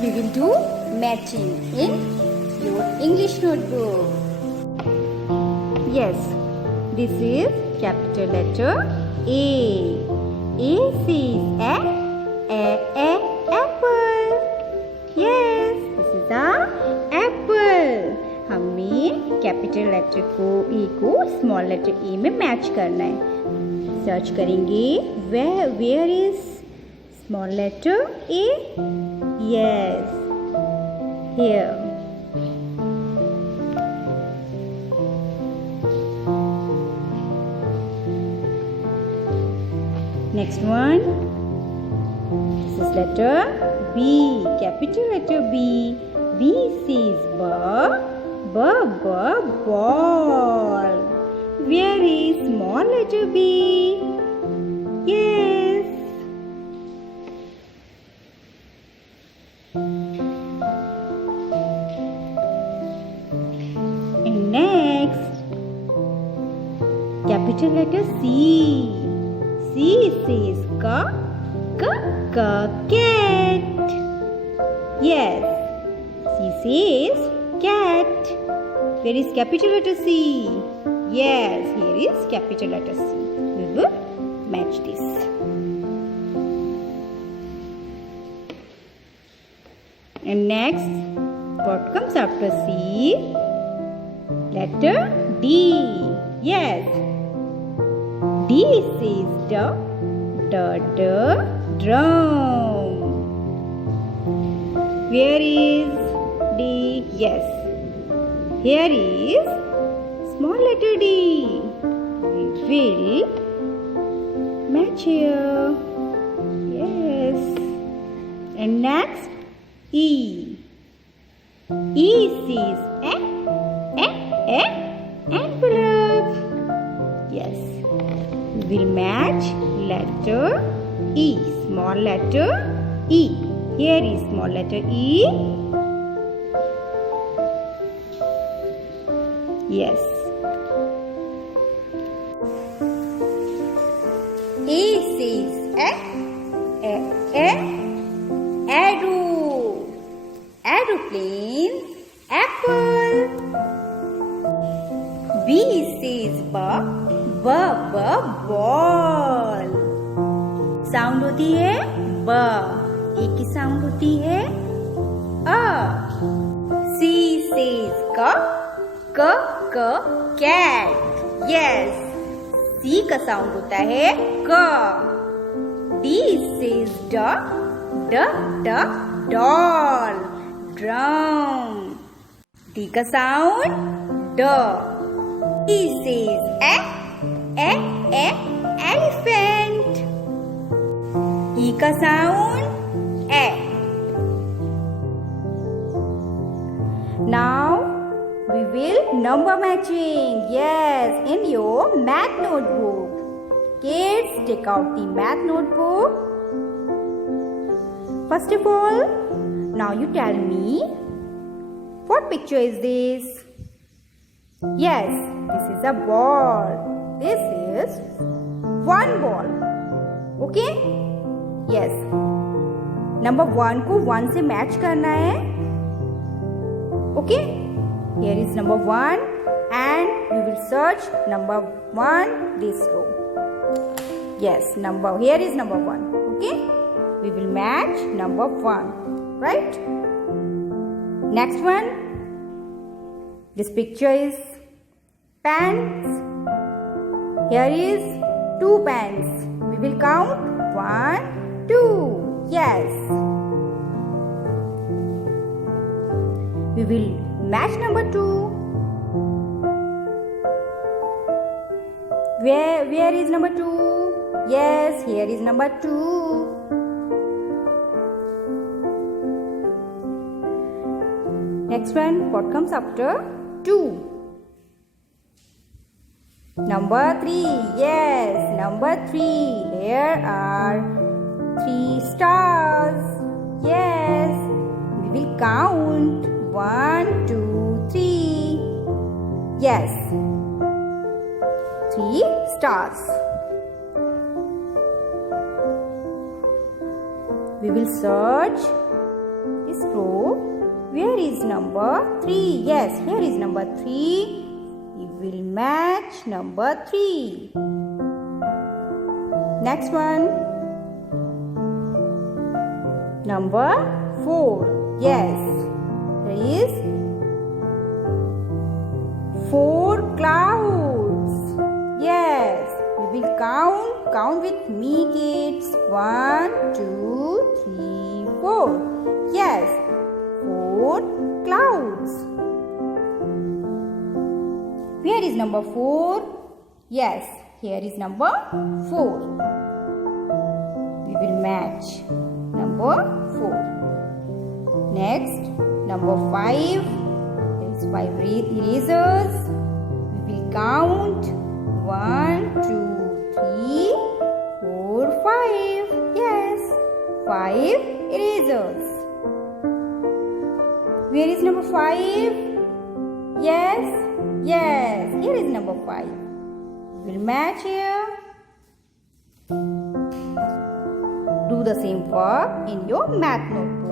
We will do matching in your English notebook. Yes, this is capital letter A. A says apple. Yes, this is a apple. हमें capital letter को ए को small letter ए में match करना है. Search करेंगे where is small letter A. Yes, here. Next one. This is letter B, capital letter B. B says ball. Where is small letter B? Yes. And next, capital letter C. C says cat. Yes, C says cat. Where is capital letter C? Yes, here is capital letter C. We will match this. And next, what comes after C? Letter D. Yes. D says drum. Where is D? Yes. Here is small letter D. We will match here. Yes. And next, E. E says envelope. Yes. We will match letter E, small letter E. Here is small letter E. Yes. A says arrow. Aeroplane, apple. B says ball. Sound होती है ब. A की sound होती है अ. C says cat. Yes, C का sound होता है क. D says doll. Drum. D का साउंड ड. E says elephant. E का साउंड ए. Now we will number matching. Yes, in your math notebook. Kids, take out the math notebook. First of all, now you tell me, what picture is this? Yes, this is a ball. This is one ball. Okay? Yes. Number 1 को 1 से match करना है. Okay? Here is number 1 and we will search number 1 this row. Yes, here is number 1. Okay? We will match number 1. Right? Next one. This picture is pants. Here is 2 pants. We will count 1, 2. Yes. We will match number 2. Where is number 2? Yes, here is number 2. Next one, what comes after 2? Number 3. Yes, number 3. Here are 3 stars. Yes, we will count 1, 2, 3. Yes, 3 stars. We will search this row. Where is number 3? Yes, here is number 3. We will match number 3. Next one. Number 4. Yes, there is 4 clouds. Yes, we will count with me, kids. 1, 2, 3, 4. Yes, 4 clouds. Where is number 4? Yes, here is number 4. We will match number 4. Next, number 5. There is 5 erasers. We will count 1, 2, 3, 4, 5. Yes, 5 erasers. Where is number 5? Yes, here is number 5. We will match here. Do the same work in your math notebook.